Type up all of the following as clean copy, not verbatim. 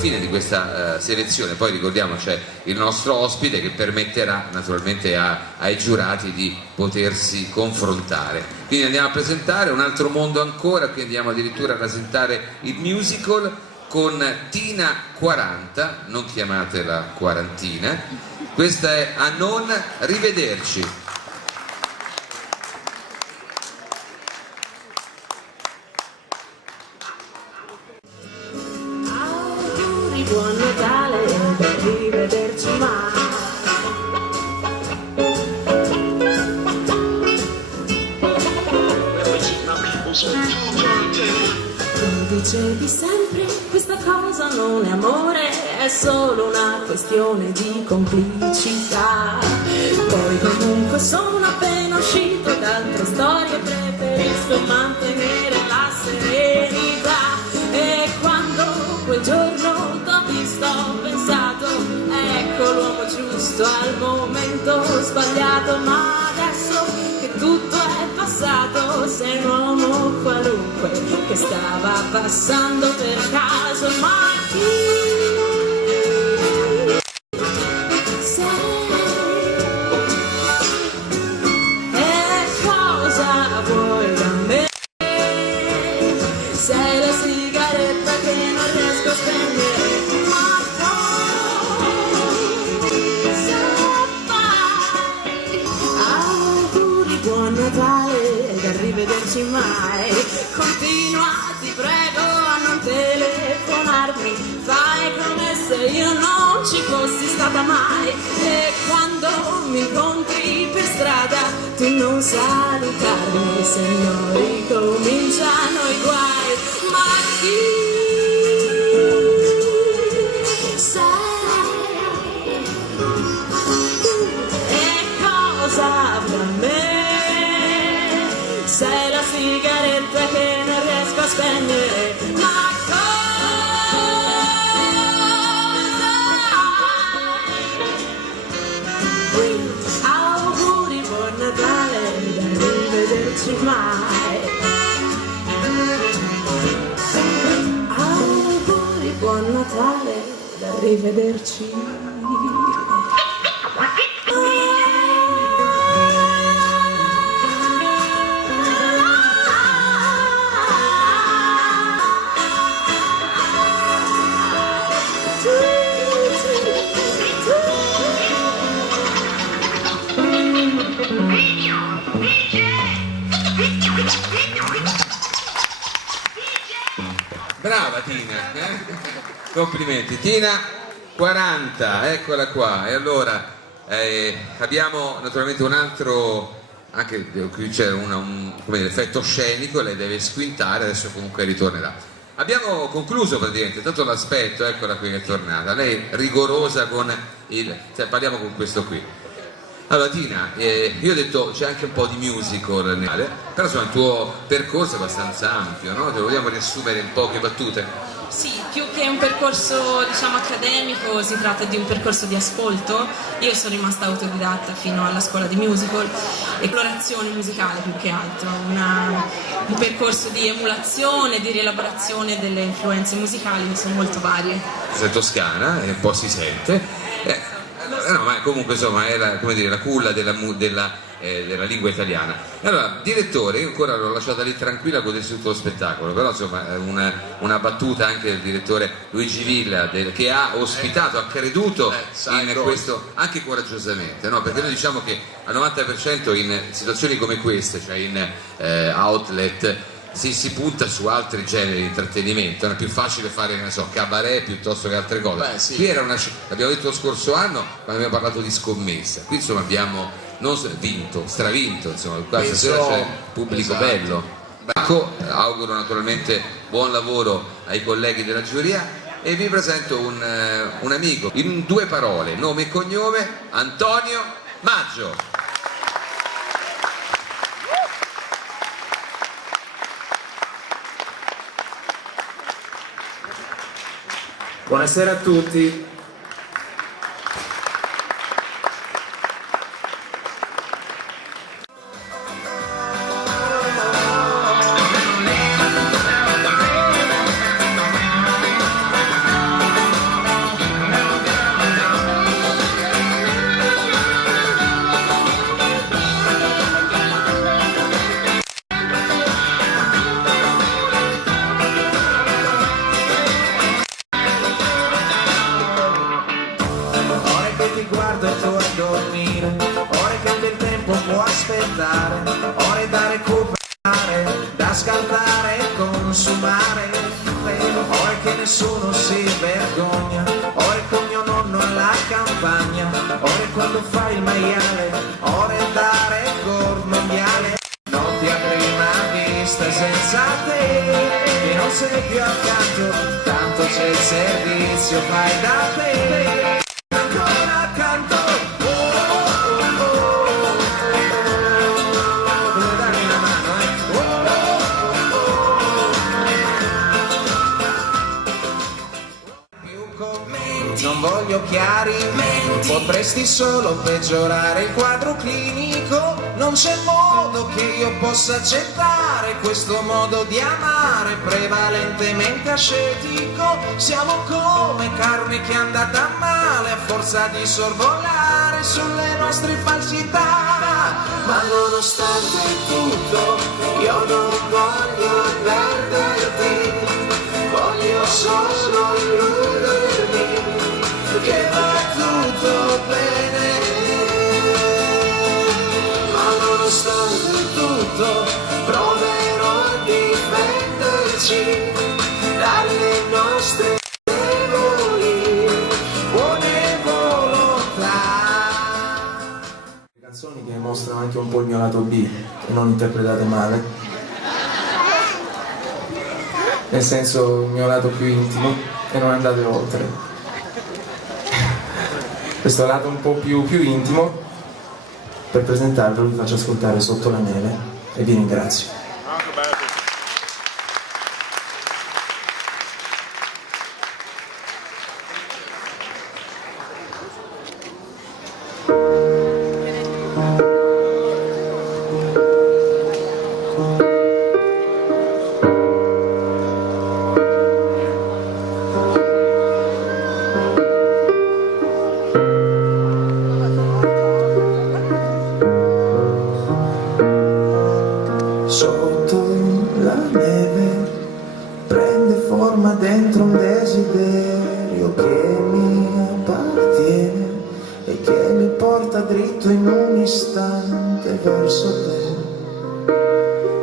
fine di questa selezione poi ricordiamo c'è il nostro ospite che permetterà naturalmente ai giurati di potersi confrontare. Quindi andiamo a presentare Un altro mondo ancora, qui andiamo addirittura a presentare il musical con Tina 40, non chiamatela quarantina. Questa è A non rivederci. Buon Natale, per rivederci mai. Tu dicevi sempre questa cosa non è amore, è solo una questione di complicità. Poi comunque sono appena uscito da altre storie, preferisco mantenere la serenità. E quando quel giorno t'ho visto ho pensato, ecco l'uomo giusto al momento sbagliato. Ma adesso che tutto è passato, sei un uomo qualunque che stava passando per caso. Ma chi sei? E cosa vuoi da me? Sei la sigaretta che non riesco a spegnere. Ma cosa fai? Auguri, buon Natale ed arrivederci mai. Continua, ti prego, a non telefonarmi. Fai come se io non ci fossi stata mai. E quando mi incontri per strada tu non salutarmi, se no ricominciano i guai. Ma chi sei? E cosa fra me? Sei la sigaretta che non riesco a spegnere. Ma cosa? Auguri, buon Natale, da rivederci mai. Auguri, buon Natale, da rivederci. Brava Tina, complimenti. Tina 40, eccola qua. E allora abbiamo naturalmente un altro, anche qui c'è come dire, effetto scenico, lei deve squintare, adesso comunque ritornerà. Abbiamo concluso praticamente, tanto l'aspetto, eccola qui che è tornata, lei rigorosa con parliamo con questo qui. Allora Tina, io ho detto c'è anche un po' di musical, però insomma il tuo percorso è abbastanza ampio, no? Te lo vogliamo riassumere in poche battute? Sì, più che un percorso diciamo accademico si tratta di un percorso di ascolto. Io sono rimasta autodidatta fino alla scuola di musical, esplorazione musicale più che altro, un percorso di emulazione, di rielaborazione delle influenze musicali che sono molto varie. Sei toscana e un po' si sente. No, ma comunque insomma è la culla della lingua italiana. Allora, direttore, io ancora l'ho lasciata lì tranquilla a godersi tutto lo spettacolo, però insomma una battuta anche del direttore Luigi Villa che ha ospitato, ha creduto in questo anche coraggiosamente, no? Perché noi diciamo che al 90% in situazioni come queste, cioè in outlet, si punta su altri generi di intrattenimento, è più facile fare, ne so, cabaret piuttosto che altre cose. Sì. Qui era l'abbiamo detto lo scorso anno quando abbiamo parlato di scommessa, qui insomma abbiamo stravinto, insomma, qua stasera c'è pubblico, esatto, bello. Ecco, auguro naturalmente buon lavoro ai colleghi della giuria e vi presento un amico, in 2 parole, nome e cognome, Antonio Maggio. Buonasera a tutti. scaldare e consumare. Ora che nessuno si vergogna, ora è con mio nonno alla campagna, ora è quando fai il maiale, ora è dare col mondiale. Non ti avrei mai vista senza te, che non sei più accanto, tanto c'è il servizio, fai da te. Ancora accanto, dove darmi una mano, Più commenti, non voglio chiarimenti, potresti solo peggiorare il quadro clinico. Non c'è modo che io possa accettare questo modo di amare prevalentemente ascetico. Siamo come carne che è andata male a forza di sorvolare sulle nostre falsità. Ma nonostante tutto io non voglio perderti, voglio solo illudermi che va tutto bene. Nonostante tutto proverò a difenderci dalle nostre deboli buone volontà. Canzoni che mostrano anche un po' il mio lato B e non interpretate male, nel senso il mio lato più intimo, e non andate oltre. Questo lato un po' più intimo, per presentarvelo vi faccio ascoltare Sotto la neve e vi ringrazio. Sotto la neve prende forma dentro un desiderio che mi appartiene e che mi porta dritto in un istante verso te,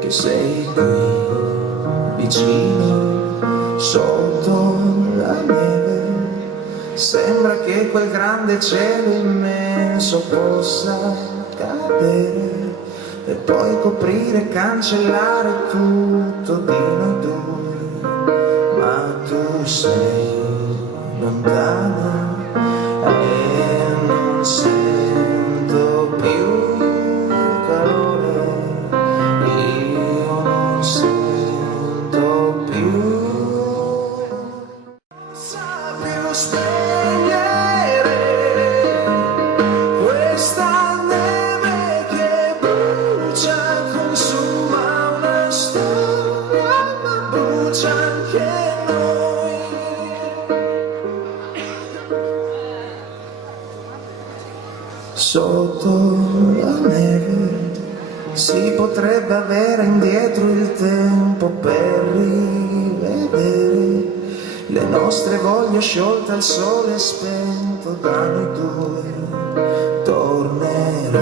che sei qui vicino. Sotto la neve sembra che quel grande cielo immenso possa cadere e poi coprire e cancellare tutto di noi due, ma tu sei lontana e non sento più il calore, io non sento più, sa più spegnere questa neve che brucia, consuma una storia, ma brucia anche noi. Sotto la neve si potrebbe avere indietro il tempo per rivedere le nostre voglie sciolte al sole spento da noi due. Tornerà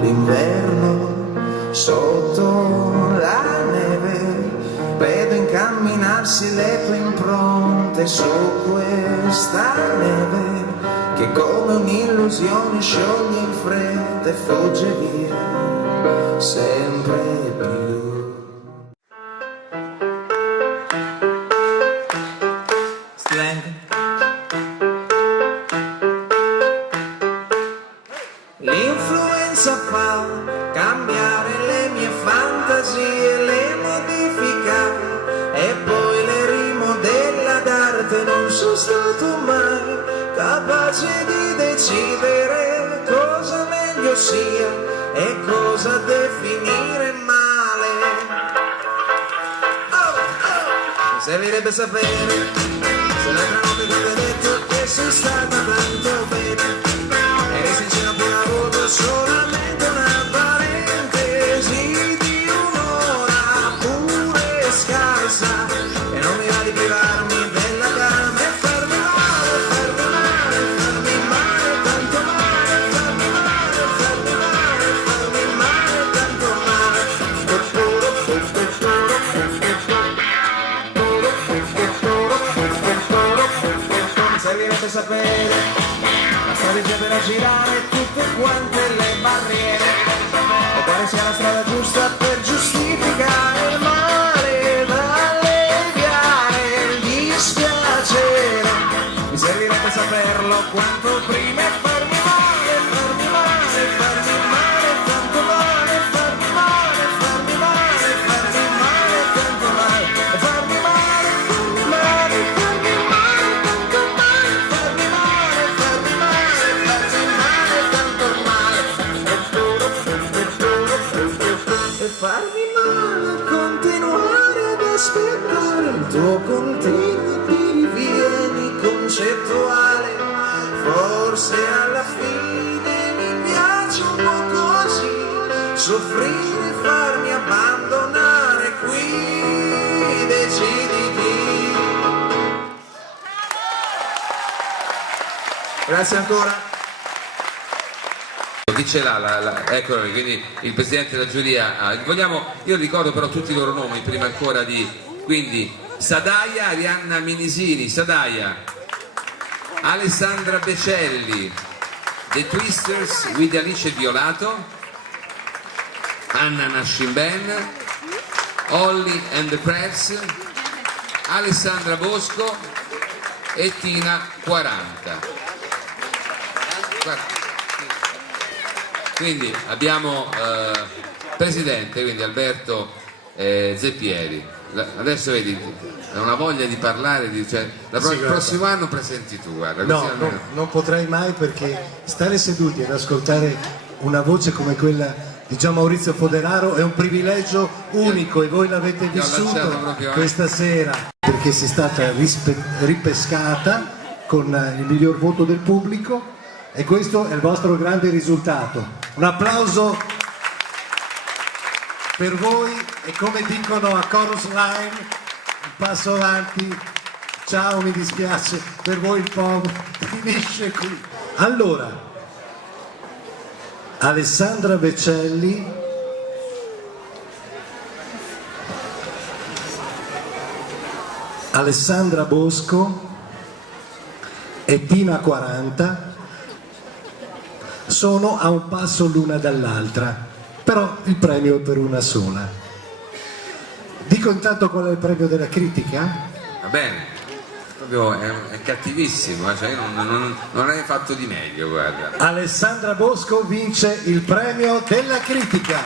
l'inverno sotto la neve, vedo incamminarsi le tue impronte su questa neve che come un'illusione scioglie in fretta e fugge via sempre più. L'influenza fa cambiare le mie fantasie, le modifica e poi le rimodella d'arte. Non sono stato mai capace di decidere cosa meglio sia e cosa definire male. Mi servirebbe sapere se l'altra notte ti avevo detto che sei stata tanto bene. Eri sincero che ho avuto solamente una parentesi di un'ora pure scarsa, e non mi va di privarmi della calma e farmi male, farmi male, farmi male, tanto male, farmi male, farmi male, farmi male, tanto male. servirete sapere la strategia per aggirare tutte quante le barriere e quale sia la strada giusta per giustificare il male da alleviare il dispiacere. Mi servirete saperlo quanto prima e farmi male, farmi male, farmi male, tanto male, farmi male, farmi male, farmi male, tanto male, farmi male, farmi male, farmi male, tanto male, farmi male, farmi male, farmi male, tanto male, e farmi male, continuare ad aspettare il tuo continuo divieni concettuale. Forse alla fine mi piace un po' così soffrire e farmi abbandonare qui, deciditi. Grazie ancora. Chi ce l'ha? Eccolo, quindi il presidente della giuria. Io ricordo però tutti i loro nomi prima ancora di... Quindi Sadaia Arianna Minisini, Sadaia, Alessandra Becelli, The Twisters with Alice Violato, Anna Nascimben, Holly and the Crabs, Alessandra Bosco e Tina 40. Guarda. Quindi abbiamo presidente, quindi Alberto Zeppieri. Adesso vedi, ha una voglia di parlare, il prossimo anno presenti tu, guarda. No, non potrei mai, perché stare seduti ad ascoltare una voce come quella di Gian Maurizio Foderaro è un privilegio unico, e voi l'avete vissuto questa sera, perché sei stata ripescata con il miglior voto del pubblico, e questo è il vostro grande risultato. Un applauso per voi, e come dicono a Chorus Line, un passo avanti. Ciao, mi dispiace per voi, il po' finisce qui. Allora, Alessandra Becelli, Alessandra Bosco e Tina 40 sono a un passo l'una dall'altra, però il premio è per una sola. Dico intanto qual è il premio della critica? Va bene, proprio è cattivissimo, cioè io non avrei fatto di meglio, guarda. Alessandra Bosco vince il premio della critica.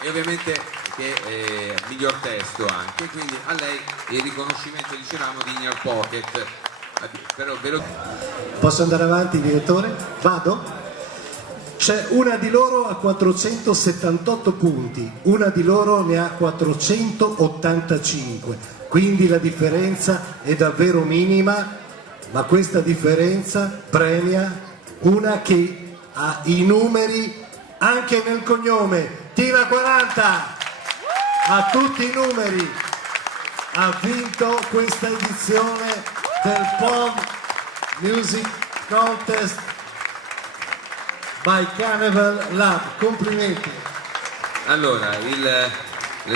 E ovviamente che è miglior testo anche, quindi a lei il riconoscimento, dicevamo, di Inner Pocket. Però Posso andare avanti, direttore? Vado? C'è una di loro a 478 punti, una di loro ne ha 485, quindi la differenza è davvero minima, ma questa differenza premia una che ha i numeri anche nel cognome. Tina 40 ha tutti i numeri, ha vinto questa edizione del POM Music Contest by Carnival Lab. Complimenti. Allora, le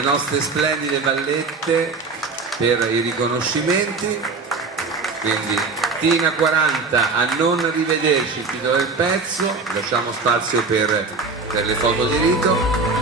nostre splendide vallette per i riconoscimenti, quindi Tina 40 a non rivederci il titolo del pezzo, lasciamo spazio per le foto di rito.